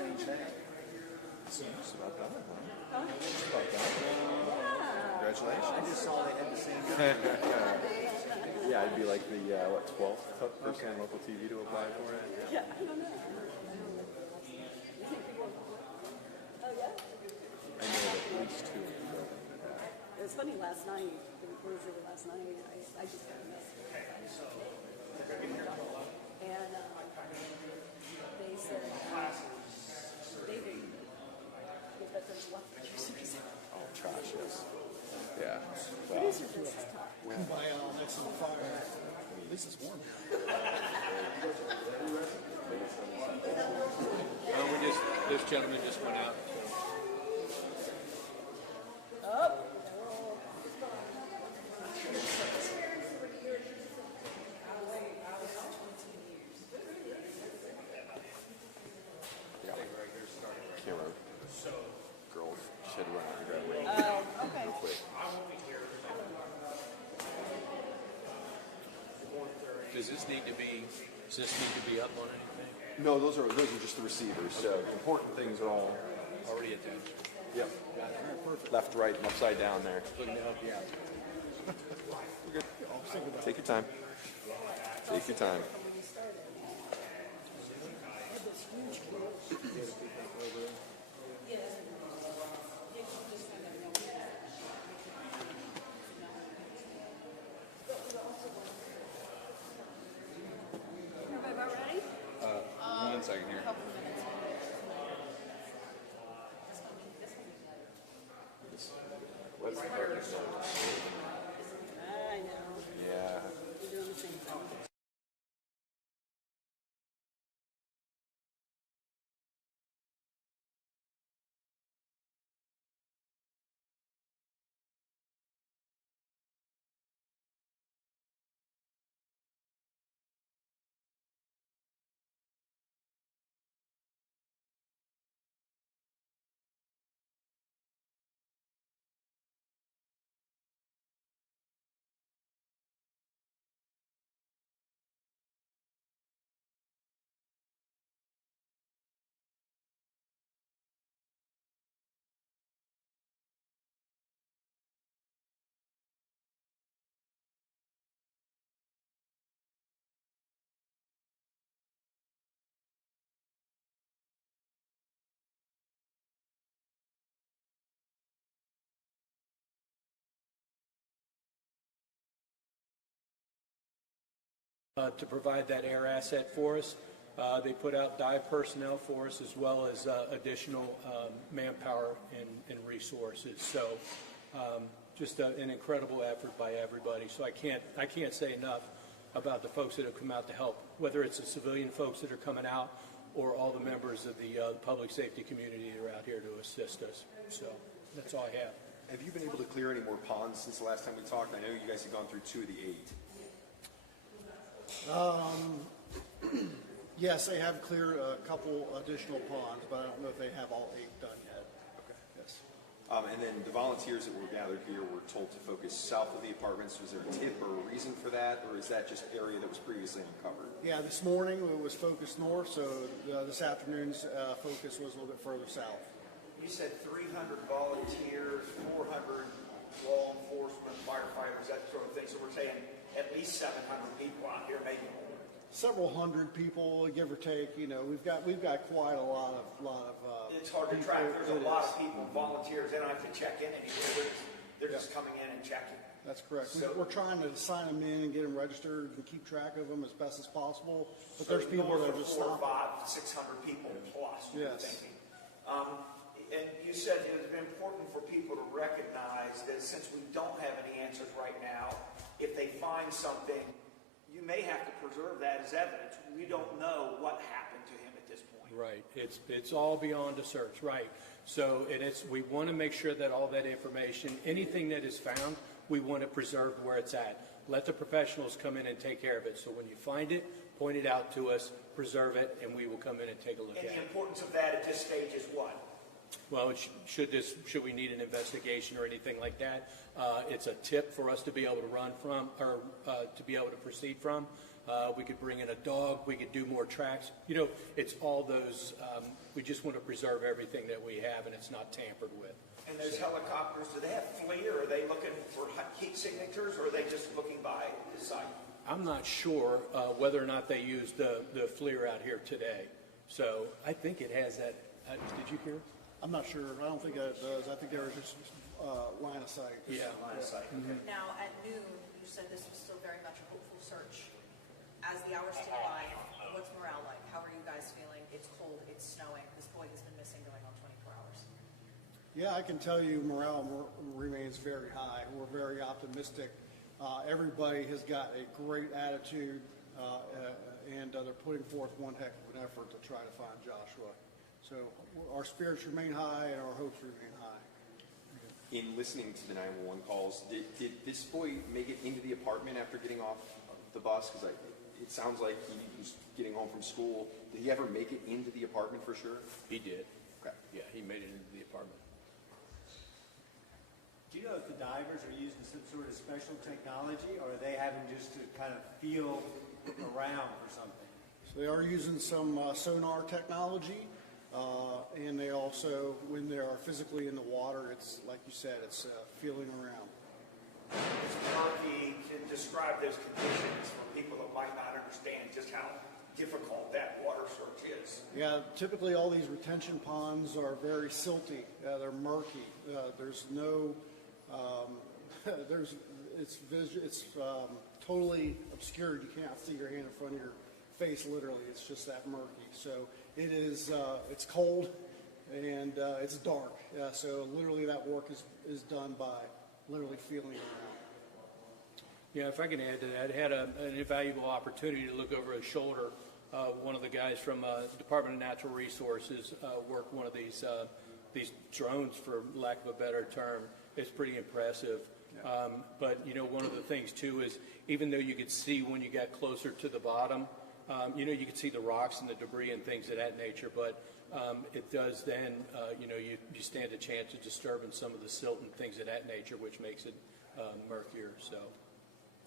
change that? So it's about done, huh? Huh? It's about done. Yeah. Congratulations. I just saw they had the same guy. Yeah, I'd be like the, 12th person on local TV to apply for it. Yeah, I don't know. Oh, yeah? I know at least two in the building that have. It was funny last night, the cruiser last night, I just got a message. And they said, David, the veterans left the cruisers. Oh, gosh, yes. Yeah. Well, Producer just talked. By next to the fire. This is warm. This gentleman just went out. Oh. yeah. Killer. Girls should run out and grab me. Oh, okay. Real quick. Does this need to be up on anything? No, those are just the receivers. So the important things are all. Already attached. Yep. Perfect. Left, right, and upside down there. Looking to help you out. We're good. Take your time. Take your time. Everybody about ready? 1 second here. Couple minutes. I know. Yeah. We're doing the same thing. To provide that air asset for us. They put out dive personnel for us as well as additional manpower and resources. So just an incredible effort by everybody. So I can't say enough about the folks that have come out to help, whether it's the civilian folks that are coming out or all the members of the public safety community that are out here to assist us. So that's all I have. Have you been able to clear any more ponds since the last time we talked? I know you guys have gone through 2 of the 8. Yes, they have cleared a couple additional ponds, but I don't know if they have all 8 done yet. Okay. Yes. And then the volunteers that were gathered here were told to focus south of the apartments. Was there a tip or a reason for that, or is that just area that was previously uncovered? Yeah, this morning it was focused north, so this afternoon's focus was a little bit further south. You said 300 volunteers, 400 law enforcement, firefighters, that sort of thing. So we're saying at least 700 people out here, maybe more. Several hundred people, give or take. You know, we've got quite a lot of. It's hard to people. track. There's a It lot is. of people, volunteers. They don't have to check in anywhere. They're just coming in and checking. That's correct. So- We're trying to sign them in and get them registered and keep track of them as best as possible. But So there's people going that are for just 400, stopping. 500, 600 people plus. You're Yes. thinking. And you said it was important for people to recognize that since we don't have any answers right now, if they find something, you may have to preserve that as evidence. We don't know what happened to him at this point. Right. It's all beyond a search. Right. So we want to make sure that all that information, anything that is found, we want it preserved where it's at. Let the professionals come in and take care of it. So when you find it, point it out to us, preserve it, and we will come in and take a look And at the it. importance of that at this stage is what? Well, should we need an investigation or anything like that? It's a tip for us to be able to run from, or to be able to proceed from. We could bring in a dog. We could do more tracks. It's all those. We just want to preserve everything that we have, and it's not tampered with. And those helicopters, do they have FLIR? Are they looking for heat signatures, or are they just looking by the site? I'm not sure whether or not they use the FLIR out here today. So I think it has that. Did you hear? I'm not sure. I don't think that it does. I think there was just line of sight. Yeah. Line of sight. Okay. Now, at noon, you said this was still very much a hopeful search. As the hours tick by, what's morale like? How are you guys feeling? It's cold, it's snowing. This boy has been missing going on 24 hours. Yeah, I can tell you morale remains very high. We're very optimistic. Everybody has got a great attitude, and they're putting forth one heck of an effort to try to find Joshua. So our spirits remain high and our hopes remain high. In listening to the 911 calls, did this boy make it into the apartment after getting off the bus? Because it sounds like he was getting home from school. Did he ever make it into the apartment for sure? He did. Okay. Yeah, he made it into the apartment. Do you know if the divers are using some sort of special technology, or are they having just to kind of feel around for something? So they are using some sonar technology, and they also, when they are physically in the water, it's like you said, it's feeling around. It's murky. To describe those conditions for people that might not understand just how difficult that water search is. Yeah, typically all these retention ponds are very silty. They're murky. There's no, it's totally obscured. You can't see your hand in front of your face. Literally, it's just that murky. So it is. It's cold and it's dark. So literally, that work is done by literally feeling around. Yeah, if I can add to that, I had an invaluable opportunity to look over his shoulder. One of the guys from Department of Natural Resources worked one of these drones, for lack of a better term. It's pretty impressive. But one of the things too is, even though you could see when you got closer to the bottom, you could see the rocks and the debris and things of that nature. But it does then, you stand a chance of disturbing some of the silt and things of that nature, which makes it murkier. So.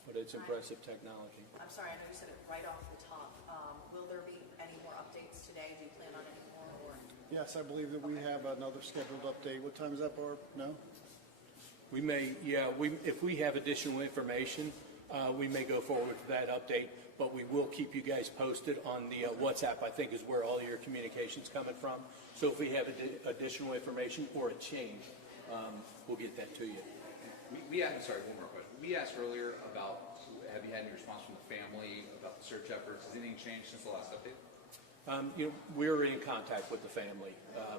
But it's impressive technology. I'm sorry, I know you said it right off the top. Will there be any more updates today? Do you plan on any more? Or? Yes, I believe that we have another scheduled update. What time is that, Barb? No? We may, if we have additional information, we may go forward with that update, but we will keep you guys posted on the WhatsApp, I think is where all your communication's coming from. So if we have additional information or a change, we'll get that to you. Sorry, one more question. We asked earlier about, have you had any response from the family about the search efforts? Has anything changed since the last update? We're in contact with the family,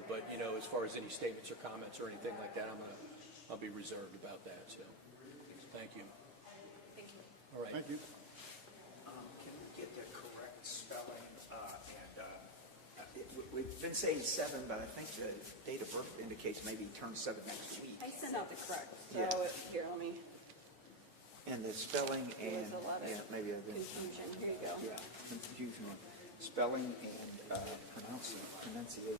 but as far as any statements or comments or anything like that, I'll be reserved about that. So, thank you. Thank you. All right. Thank you. Can we get the correct spelling? We've been saying 7, but I think the date of birth indicates maybe he turns 7 next week. I sent out the correct, so Yeah. here, let me, And the spelling it and was a lot of maybe a confusion. Here you go. confusion on spelling and pronunciation.